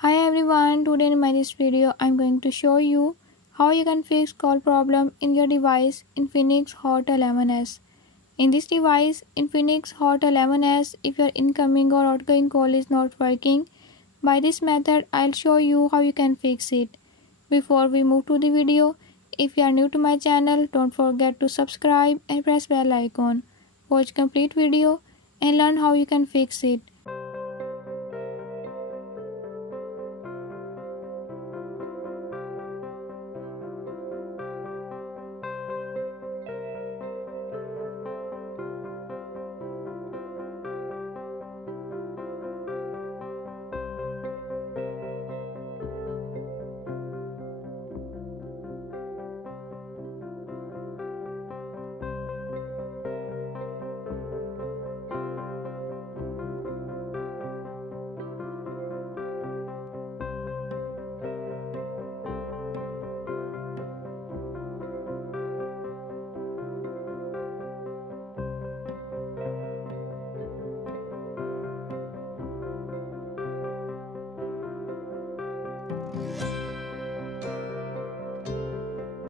Hi everyone, today in my this video I'm going to show you how you can fix call problem in your device Infinix Hot 11s. In this device Infinix Hot 11s, if your incoming or outgoing call is not working, by this method I'll show you how you can fix it. Before we move to the video, if you are new to my channel, don't forget to subscribe and press bell icon. Watch complete video and learn how you can fix it.